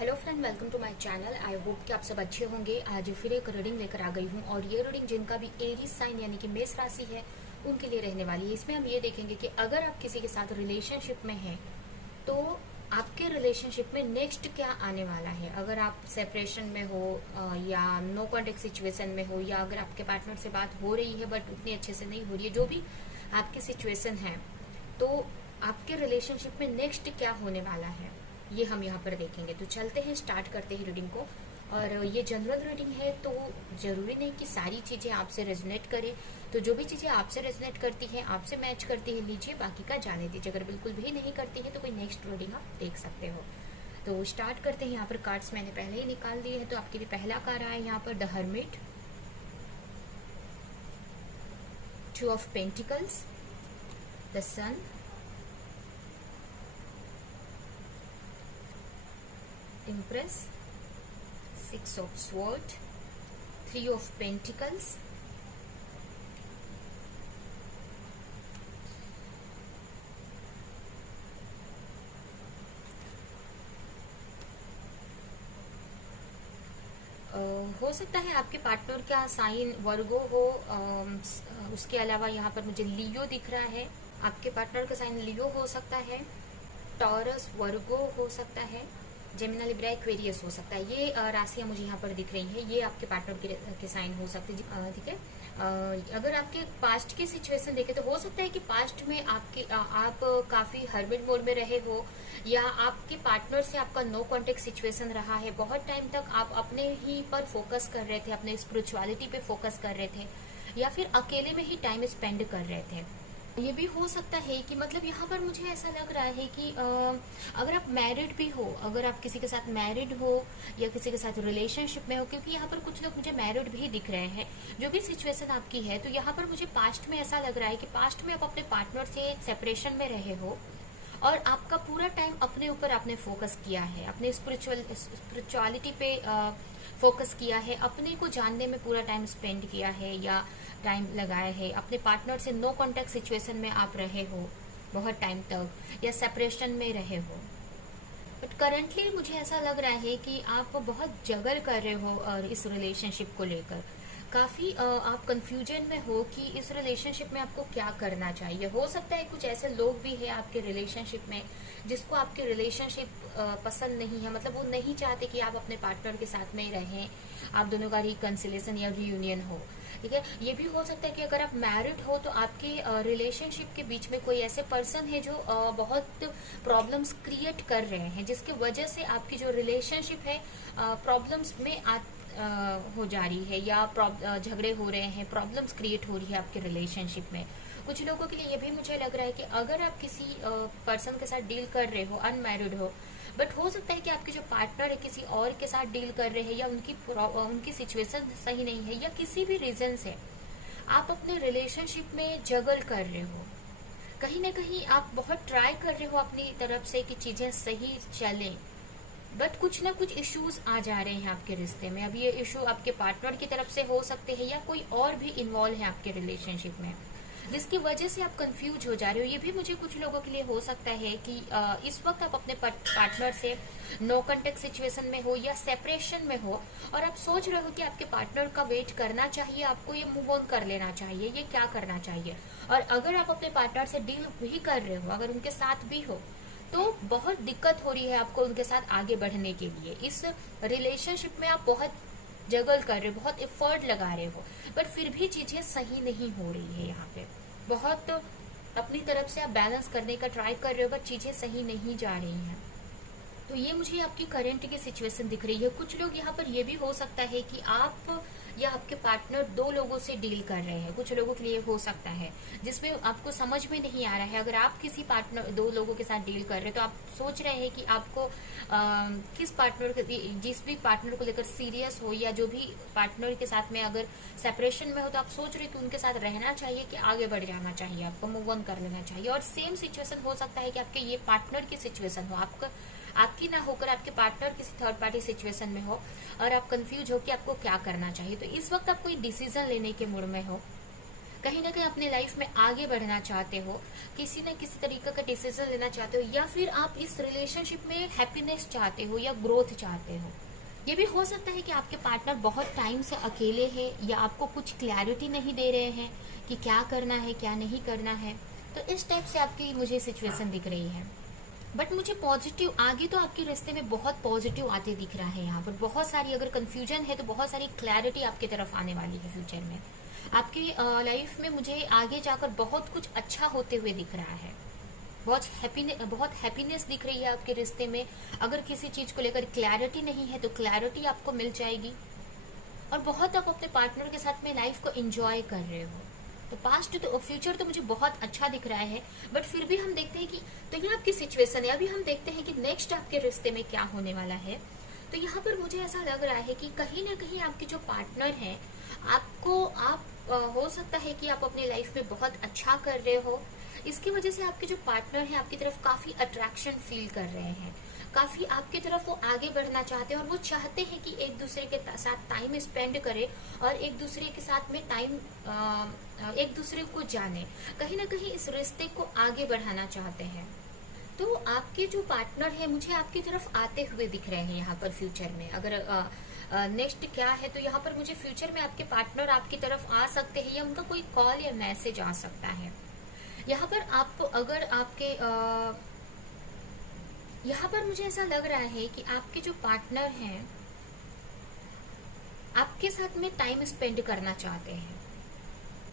Hello friend, welcome to my channel. I hope कि आप सब अच्छे होंगे। आज फिर एक रीडिंग लेकर आ गई हूँ और ये रीडिंग जिनका भी एरीज साइन यानी कि मेष राशि है उनके लिए रहने वाली है। इसमें हम ये देखेंगे कि अगर आप किसी के साथ रिलेशनशिप में हैं तो आपके रिलेशनशिप में नेक्स्ट क्या आने वाला है। अगर आप सेपरेशन में हो या नो कॉन्टेक्ट सिचुएशन में हो, या अगर आपके पार्टनर से बात हो रही है बट उतनी अच्छे से नहीं हो रही है, जो भी आपकी सिचुएशन है, तो आपके रिलेशनशिप में नेक्स्ट क्या होने वाला है ये हम यहाँ पर देखेंगे। तो चलते हैं, स्टार्ट करते हैं रीडिंग को। और ये जनरल रीडिंग है तो जरूरी नहीं कि सारी चीजें आपसे रेजोनेट करें। तो जो भी चीजें आपसे रेजोनेट करती हैं, आपसे मैच करती है, लीजिए, बाकी का जाने दीजिए। अगर बिल्कुल भी नहीं करती है तो कोई नेक्स्ट रीडिंग आप देख सकते हो। तो स्टार्ट करते हैं। यहाँ पर कार्ड्स मैंने पहले ही निकाल दिए हैं। तो आपके लिए पहला कार्ड आया यहाँ पर the hermit, 2 of pentacles, the sun, Empress, 6 of Swords, 3 of Pentacles, हो सकता है आपके पार्टनर का साइन वर्गो हो। उसके अलावा यहाँ पर मुझे लियो दिख रहा है। आपके पार्टनर का साइन लियो हो सकता है, टॉरस वर्गो हो सकता है, जेमिनी लिब्रा एक्वेरियस हो सकता है। ये राशियां मुझे यहाँ पर दिख रही हैं। ये आपके पार्टनर के साइन हो सकते हैं। ठीक है। अगर आपके पास्ट की सिचुएशन देखें तो हो सकता है कि पास्ट में आप काफी हर्मिट मोड में रहे हो, या आपके पार्टनर से आपका नो कॉन्टेक्ट सिचुएशन रहा है। बहुत टाइम तक आप अपने ही पर फोकस कर रहे थे, अपने स्पिरिचुअलिटी पे फोकस कर रहे थे, या फिर अकेले में ही टाइम स्पेंड कर रहे थे। ये भी हो सकता है कि मतलब यहाँ पर मुझे ऐसा लग रहा है कि अगर आप मैरिड भी हो, अगर आप किसी के साथ मैरिड हो या किसी के साथ रिलेशनशिप में हो, क्योंकि यहाँ पर कुछ लोग मुझे मैरिड भी दिख रहे हैं। जो भी सिचुएशन आपकी है, तो यहाँ पर मुझे पास्ट में ऐसा लग रहा है कि पास्ट में आप अपने पार्टनर से सेपरेशन में रहे हो और आपका पूरा टाइम अपने ऊपर आपने फोकस किया है, अपने स्पिरिचुअलिटी पे फोकस किया है, अपने को जानने में पूरा टाइम स्पेंड किया है या टाइम लगाया है। अपने पार्टनर से नो कॉन्टेक्ट सिचुएशन में आप रहे हो बहुत टाइम तक, या सेपरेशन में रहे हो। बट करंटली मुझे ऐसा लग रहा है कि आप बहुत जगल कर रहे हो इस रिलेशनशिप को लेकर। काफी आप कंफ्यूजन में हो कि इस रिलेशनशिप में आपको क्या करना चाहिए। हो सकता है कुछ ऐसे लोग भी हैं आपके रिलेशनशिप में जिसको आपकी रिलेशनशिप पसंद नहीं है, मतलब वो नहीं चाहते कि आप अपने पार्टनर के साथ में रहें, आप दोनों का रिकंसिलेशन या रियूनियन हो। ठीक है। ये भी हो सकता है कि अगर आप मैरिड हो तो आपके रिलेशनशिप के बीच में कोई ऐसे पर्सन है जो बहुत प्रॉब्लम्स क्रिएट कर रहे हैं, जिसकी वजह से आपकी जो रिलेशनशिप है प्रॉब्लम्स में हो जा रही है, या झगड़े हो रहे हैं, प्रॉब्लम्स क्रिएट हो रही है आपके रिलेशनशिप में। कुछ लोगों के लिए ये भी मुझे लग रहा है कि अगर आप किसी पर्सन के साथ डील कर रहे हो, अनमैरिड हो, बट हो सकता है कि आपके जो पार्टनर है किसी और के साथ डील कर रहे हैं, या उनकी सिचुएशन सही नहीं है, या किसी भी रीजन से आप अपने रिलेशनशिप में जगल कर रहे हो। कहीं ना कहीं आप बहुत ट्राई कर रहे हो अपनी तरफ से कि चीजें सही चलें, बट कुछ ना कुछ इश्यूज आ जा रहे हैं आपके रिश्ते में। अब ये इशू आपके पार्टनर की तरफ से हो सकते हैं, या कोई और भी इन्वॉल्व है आपके रिलेशनशिप में, जिसकी वजह से आप कंफ्यूज हो जा रहे हो। ये भी मुझे कुछ लोगों के लिए हो सकता है कि इस वक्त आप अपने पार्टनर से नो कॉन्टेक्ट सिचुएशन में हो या सेपरेशन में हो, और आप सोच रहे हो कि आपके पार्टनर का वेट करना चाहिए, आपको ये मूव ऑन कर लेना चाहिए, ये क्या करना चाहिए। और अगर आप अपने पार्टनर से डील भी कर रहे हो, अगर उनके साथ भी हो, तो बहुत दिक्कत हो रही है आपको उनके साथ आगे बढ़ने के लिए। इस रिलेशनशिप में आप बहुत जगल कर रहे हो, बहुत एफर्ट लगा रहे हो, बट फिर भी चीजें सही नहीं हो रही है। यहाँ पे बहुत अपनी तरफ से आप बैलेंस करने का ट्राई कर रहे हो, बट चीजें सही नहीं जा रही हैं। तो ये मुझे आपकी करंट की सिचुएशन दिख रही है। कुछ लोग यहाँ पर ये भी हो सकता है कि आप या आपके पार्टनर 2 लोगों से डील कर रहे हैं। कुछ लोगों के लिए हो सकता है जिसमें आपको समझ में नहीं आ रहा है। अगर आप किसी पार्टनर 2 लोगों के साथ डील कर रहे हैं तो आप सोच रहे हैं कि आपको किस पार्टनर, जिस भी पार्टनर को लेकर सीरियस हो, या जो भी पार्टनर के साथ में अगर सेपरेशन में हो तो आप सोच रहे हैं कि उनके साथ रहना चाहिए कि आगे बढ़ जाना चाहिए, आपको मूव ऑन कर लेना चाहिए। और सेम सिचुएशन हो सकता है कि आपके ये पार्टनर की सिचुएशन हो, आपकी ना होकर आपके पार्टनर किसी थर्ड पार्टी सिचुएशन में हो, और आप कंफ्यूज हो कि आपको क्या करना चाहिए। तो इस वक्त आप कोई डिसीजन लेने के मूड में हो, कहीं ना कहीं अपने लाइफ में आगे बढ़ना चाहते हो, किसी न किसी तरीके का डिसीजन लेना चाहते हो, या फिर आप इस रिलेशनशिप में हैप्पीनेस चाहते हो या ग्रोथ चाहते हो। ये भी हो सकता है कि आपके पार्टनर बहुत टाइम से अकेले है या आपको कुछ क्लैरिटी नहीं दे रहे हैं कि क्या करना है क्या नहीं करना है। तो इस टाइप से आपकी मुझे सिचुएशन दिख रही है। बट मुझे पॉजिटिव आगे तो आपके रिश्ते में बहुत पॉजिटिव आते दिख रहा है। यहाँ पर बहुत सारी अगर कंफ्यूजन है तो बहुत सारी क्लैरिटी आपकी तरफ आने वाली है फ्यूचर में। आपकी लाइफ में मुझे आगे जाकर बहुत कुछ अच्छा होते हुए दिख रहा है। बहुत हैप्पीनेस दिख रही है आपके रिश्ते में। अगर किसी चीज को लेकर क्लैरिटी नहीं है तो क्लैरिटी आपको मिल जाएगी, और बहुत आप अपने पार्टनर के साथ में लाइफ को एंजॉय कर रहे हो। तो पास्ट तो फ्यूचर तो मुझे बहुत अच्छा दिख रहा है, बट फिर भी हम देखते हैं कि तो ये आपकी सिचुएशन है। अभी हम देखते हैं कि नेक्स्ट आपके रिश्ते में क्या होने वाला है। तो यहाँ पर मुझे ऐसा लग रहा है कि कहीं ना कहीं आपके जो पार्टनर है हो सकता है कि आप अपनी लाइफ में बहुत अच्छा कर रहे हो, इसकी वजह से आपके जो पार्टनर है आपकी तरफ काफी अट्रैक्शन फील कर रहे हैं, काफी आपकी तरफ वो आगे बढ़ना चाहते हैं, और वो चाहते हैं कि एक दूसरे के साथ टाइम स्पेंड करें और एक दूसरे के साथ में एक दूसरे को जाने, कहीं ना कहीं इस रिश्ते को आगे बढ़ाना चाहते हैं। तो आपके जो पार्टनर है मुझे आपकी तरफ आते हुए दिख रहे हैं यहाँ पर फ्यूचर में। अगर नेक्स्ट क्या है तो यहाँ पर मुझे फ्यूचर में आपके पार्टनर आपकी तरफ आ सकते हैं, या उनका कोई कॉल या मैसेज आ सकता है। यहाँ पर आपको अगर आपके यहाँ पर मुझे ऐसा लग रहा है कि आपके जो पार्टनर हैं आपके साथ में टाइम स्पेंड करना चाहते हैं।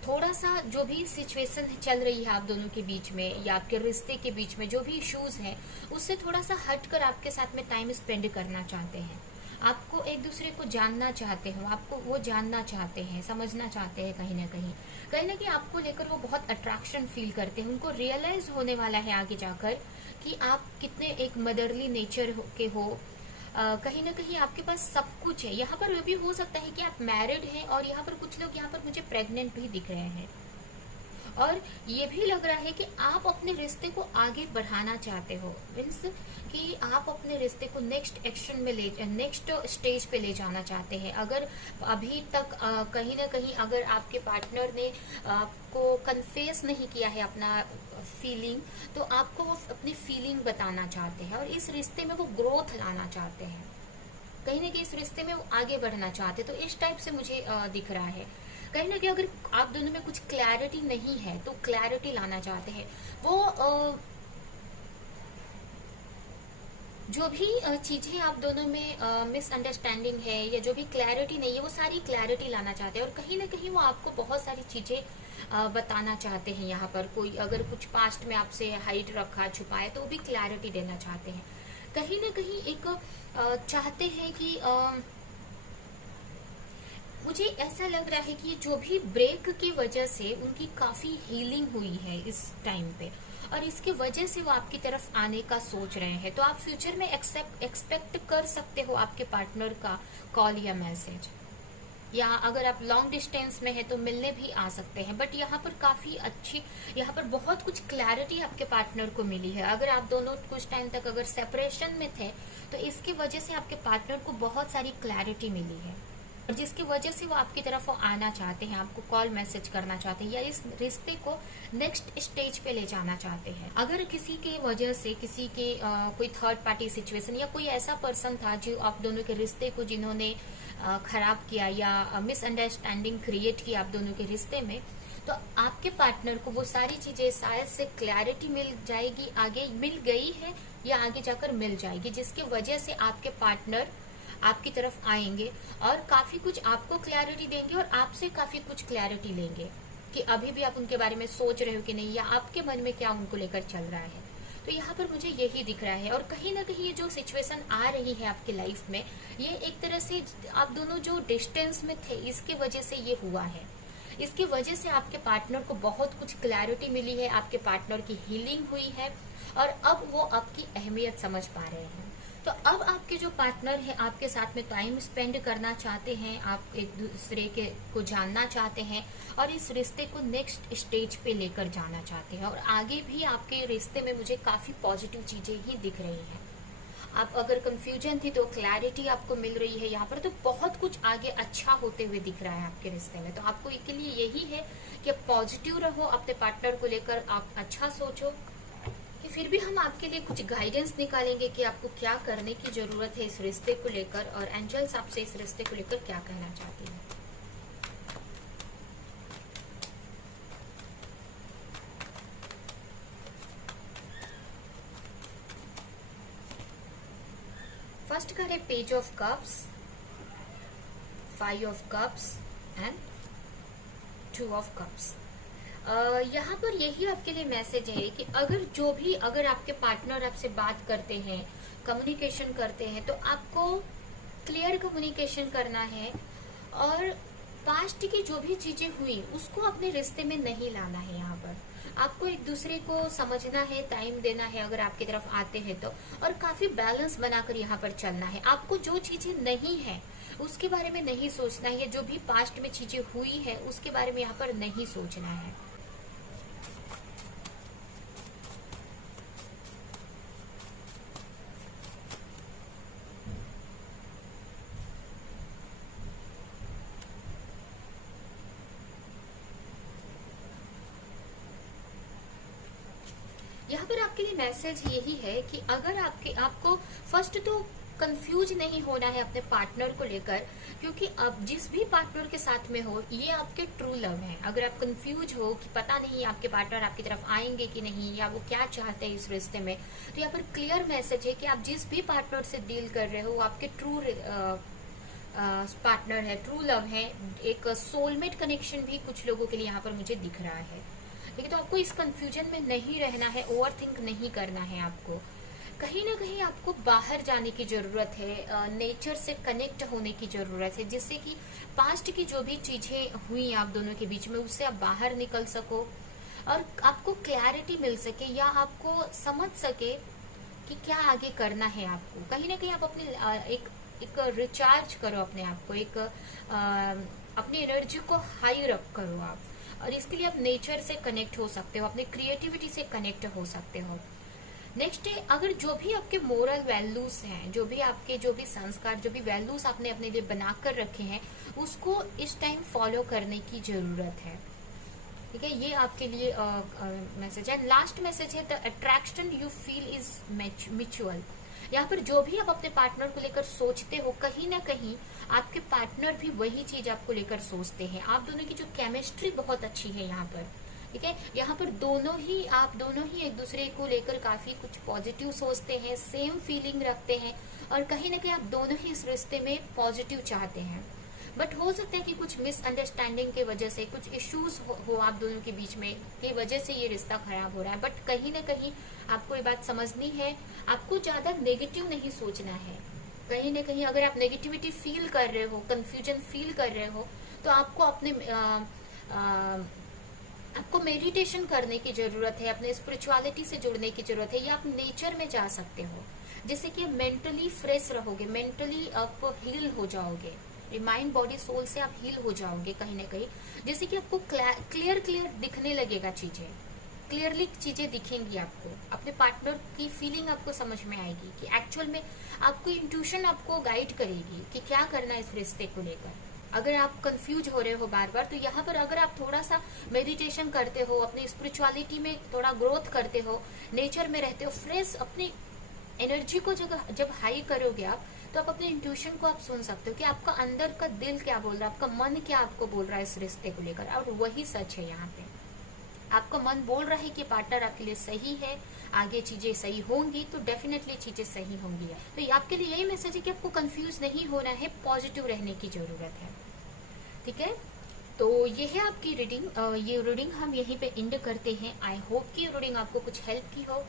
थोड़ा सा जो भी सिचुएशन चल रही है आप दोनों के बीच में या आपके रिश्ते के बीच में जो भी इश्यूज हैं उससे थोड़ा सा हटकर आपके साथ में टाइम स्पेंड करना चाहते हैं। आपको एक दूसरे को जानना चाहते हो, आपको वो जानना चाहते हैं, समझना चाहते हैं। कहीं ना कहीं आपको लेकर वो बहुत अट्रैक्शन फील करते हैं। उनको रियलाइज होने वाला है आगे जाकर कि आप कितने एक मदरली नेचर के हो। कहीं ना कहीं आपके पास सब कुछ है। यहाँ पर ये भी हो सकता है कि आप मैरिड हैं, और यहाँ पर कुछ लोग यहाँ पर मुझे प्रेग्नेंट भी दिख रहे हैं, और ये भी लग रहा है कि आप अपने रिश्ते को आगे बढ़ाना चाहते हो। मीन्स कि आप अपने रिश्ते को नेक्स्ट स्टेज पे ले जाना चाहते हैं। अगर अभी तक कहीं ना कहीं अगर आपके पार्टनर ने आपको कन्फेस नहीं किया है अपना फीलिंग, तो आपको वो अपनी फीलिंग बताना चाहते हैं, और इस रिश्ते में वो ग्रोथ लाना चाहते हैं। कहीं ना कहीं इस रिश्ते में वो आगे बढ़ना चाहते हैं। तो इस टाइप से मुझे दिख रहा है। कहीं ना कहीं अगर आप दोनों में कुछ क्लैरिटी नहीं है तो क्लैरिटी लाना चाहते हैं। वो जो भी चीजें आप दोनों में मिसअंडरस्टैंडिंग है या जो भी क्लैरिटी नहीं है वो सारी क्लैरिटी लाना चाहते हैं, और कहीं ना कहीं वो आपको बहुत सारी चीजें बताना चाहते हैं। यहाँ पर कोई अगर कुछ पास्ट में आपसे हाइड रखा छुपाए तो वो भी क्लैरिटी देना चाहते हैं। कहीं ना कहीं एक चाहते हैं कि मुझे ऐसा लग रहा है कि जो भी ब्रेक की वजह से उनकी काफी हीलिंग हुई है इस टाइम पे, और इसकी वजह से वो आपकी तरफ आने का सोच रहे हैं। तो आप फ्यूचर में एक्सपेक्ट कर सकते हो आपके पार्टनर का कॉल या मैसेज, या अगर आप लॉन्ग डिस्टेंस में है तो मिलने भी आ सकते हैं। बट यहाँ पर काफी अच्छी, यहाँ पर बहुत कुछ क्लैरिटी आपके पार्टनर को मिली है। अगर आप दोनों कुछ टाइम तक अगर सेपरेशन में थे तो इसकी वजह से आपके पार्टनर को बहुत सारी क्लैरिटी मिली है, और जिसकी वजह से वो आपकी तरफ आना चाहते हैं, आपको कॉल मैसेज करना चाहते हैं, या इस रिश्ते को नेक्स्ट स्टेज पे ले जाना चाहते हैं। अगर किसी के वजह से किसी के कोई थर्ड पार्टी सिचुएशन या कोई ऐसा पर्सन था जो आप दोनों के रिश्ते को जिन्होंने खराब किया या मिसअंडरस्टैंडिंग क्रिएट की आप दोनों के रिश्ते में, तो आपके पार्टनर को वो सारी चीजें शायद से क्लैरिटी मिल जाएगी, आगे मिल गई है या आगे जाकर मिल जाएगी, जिसकी वजह से आपके पार्टनर आपकी तरफ आएंगे और काफी कुछ आपको क्लैरिटी देंगे और आपसे काफी कुछ क्लैरिटी लेंगे कि अभी भी आप उनके बारे में सोच रहे हो कि नहीं, या आपके मन में क्या उनको लेकर चल रहा है। तो यहाँ पर मुझे यही दिख रहा है। और कहीं ना कहीं ये जो सिचुएशन आ रही है आपकी लाइफ में, ये एक तरह से आप दोनों जो डिस्टेंस में थे इसकी वजह से ये हुआ है। इसकी वजह से आपके पार्टनर को बहुत कुछ क्लैरिटी मिली है, आपके पार्टनर की हीलिंग हुई है और अब वो आपकी अहमियत समझ पा रहे हैं। तो अब आपके जो पार्टनर है आपके साथ में टाइम स्पेंड करना चाहते हैं, आप एक दूसरे के को जानना चाहते हैं और इस रिश्ते को नेक्स्ट स्टेज पे लेकर जाना चाहते हैं। और आगे भी आपके रिश्ते में मुझे काफी पॉजिटिव चीजें ही दिख रही हैं। आप अगर कंफ्यूजन थी तो क्लैरिटी आपको मिल रही है यहाँ पर, तो बहुत कुछ आगे अच्छा होते हुए दिख रहा है आपके रिश्ते में। तो आपको इसके लिए यही है कि आप पॉजिटिव रहो, अपने पार्टनर को लेकर आप अच्छा सोचो। कि फिर भी हम आपके लिए कुछ गाइडेंस निकालेंगे कि आपको क्या करने की जरूरत है इस रिश्ते को लेकर, और एंजल्स आपसे इस रिश्ते को लेकर क्या कहना चाहती है। फर्स्ट कार्ड है page of cups, 5 of cups and 2 of cups. यहाँ पर यही आपके लिए मैसेज है कि अगर आपके पार्टनर आपसे बात करते हैं, कम्युनिकेशन करते हैं, तो आपको क्लियर कम्युनिकेशन करना है, और पास्ट की जो भी चीजें हुई उसको अपने रिश्ते में नहीं लाना है। यहाँ पर आपको एक दूसरे को समझना है, टाइम देना है अगर आपकी तरफ आते हैं तो, और काफी बैलेंस बनाकर यहाँ पर चलना है। आपको जो चीजें नहीं है उसके बारे में नहीं सोचना है, जो भी पास्ट में चीजें हुई है उसके बारे में यहाँ पर नहीं सोचना है। यहाँ पर आपके लिए मैसेज यही है कि अगर आपको फर्स्ट तो कंफ्यूज नहीं होना है अपने पार्टनर को लेकर, क्योंकि अब जिस भी पार्टनर के साथ में हो ये आपके ट्रू लव है। अगर आप कंफ्यूज हो कि पता नहीं आपके पार्टनर आपकी तरफ आएंगे कि नहीं, या वो क्या चाहते हैं इस रिश्ते में, तो यहाँ पर क्लियर मैसेज है कि आप जिस भी पार्टनर से डील कर रहे हो वो आपके ट्रू पार्टनर है, ट्रू लव है। एक सोलमेट कनेक्शन भी कुछ लोगों के लिए यहाँ पर मुझे दिख रहा है। लेकिन तो आपको इस कंफ्यूजन में नहीं रहना है, ओवरथिंक नहीं करना है। आपको कहीं ना कहीं आपको बाहर जाने की जरूरत है, नेचर से कनेक्ट होने की जरूरत है, जिससे कि पास्ट की जो भी चीजें हुई आप दोनों के बीच में उससे आप बाहर निकल सको, और आपको क्लैरिटी मिल सके, या आपको समझ सके कि क्या आगे करना है। आपको कहीं ना कहीं आप अपने एक रिचार्ज करो अपने आप को, एक अपनी एनर्जी को हाई रख करो आप, और इसके लिए आप नेचर से कनेक्ट हो सकते हो, अपने क्रिएटिविटी से कनेक्ट हो सकते हो। नेक्स्ट है, अगर जो भी आपके मोरल वैल्यूज हैं, जो भी संस्कार, जो भी वैल्यूज आपने अपने लिए बनाकर रखे हैं, उसको इस टाइम फॉलो करने की जरूरत है। ठीक है, ये आपके लिए मैसेज है। लास्ट मैसेज है, the attraction you feel is mutual. यहाँ पर जो भी आप अपने पार्टनर को लेकर सोचते हो, कहीं ना कहीं आपके पार्टनर भी वही चीज आपको लेकर सोचते हैं। आप दोनों की जो केमिस्ट्री बहुत अच्छी है यहाँ पर। ठीक है, यहाँ पर आप दोनों ही एक दूसरे को लेकर काफी कुछ पॉजिटिव सोचते हैं, सेम फीलिंग रखते हैं, और कहीं ना कहीं आप दोनों ही इस रिश्ते में पॉजिटिव चाहते हैं। बट हो सकता है कि कुछ मिसअंडरस्टैंडिंग की वजह से, कुछ इश्यूज हो आप दोनों के बीच में, की वजह से ये रिश्ता खराब हो रहा है। बट कहीं ना कहीं आपको ये बात समझनी है, आपको ज्यादा नेगेटिव नहीं सोचना है। कहीं ना कहीं अगर आप नेगेटिविटी फील कर रहे हो, कंफ्यूजन फील कर रहे हो, तो आपको आपको मेडिटेशन करने की जरूरत है, अपने स्पिरिचुअलिटी से जुड़ने की जरूरत है, या आप नेचर में जा सकते हो, जिससे कि मेंटली फ्रेश रहोगे, मेंटली आप हील हो जाओगे, माइंड बॉडी सोल से आप हील हो जाओगे कहीं ना कहीं, जैसे कि आपको क्लियर दिखने लगेगा, क्लियरली चीजें दिखेंगी आपको, अपने पार्टनर की फीलिंग आपको समझ में आएगी, कि एक्चुअल में आपको इंट्यूशन आपको गाइड करेगी कि क्या करना है इस रिश्ते को लेकर। अगर आप कंफ्यूज हो रहे हो बार बार, तो यहाँ पर अगर आप थोड़ा सा मेडिटेशन करते हो, अपनी स्पिरिचुअलिटी में थोड़ा ग्रोथ करते हो, नेचर में रहते हो, फ्रेश अपनी एनर्जी को जब हाई करोगे आप, तो आप अपने इंट्यूशन को आप सुन सकते हो कि आपका अंदर का दिल क्या बोल रहा है, आपका मन क्या आपको बोल रहा है इस रिश्ते को लेकर। और वही सच है, यहाँ पे आपका मन बोल रहा है कि पार्टनर आपके लिए सही है, आगे चीजें सही होंगी, तो डेफिनेटली चीजें सही होंगी। तो आपके लिए यही मैसेज है कि आपको कंफ्यूज नहीं होना है, पॉजिटिव रहने की जरूरत है। ठीक है, तो ये है आपकी रीडिंग। ये रीडिंग हम यहीं पे एंड करते हैं। आई होप कि रीडिंग आपको कुछ हेल्प की हो,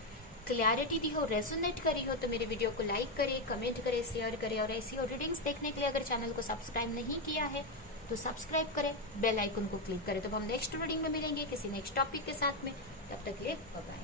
क्लैरिटी दी हो, रेजोनेट करी हो। तो मेरे वीडियो को लाइक करें, कमेंट करें, शेयर करें, और ऐसी और रीडिंग्स देखने के लिए अगर चैनल को सब्सक्राइब नहीं किया है तो सब्सक्राइब करें, बेल आइकन को क्लिक करें। तो हम नेक्स्ट रीडिंग में मिलेंगे किसी नेक्स्ट टॉपिक के साथ में। तब तक के लिए बाय बाय।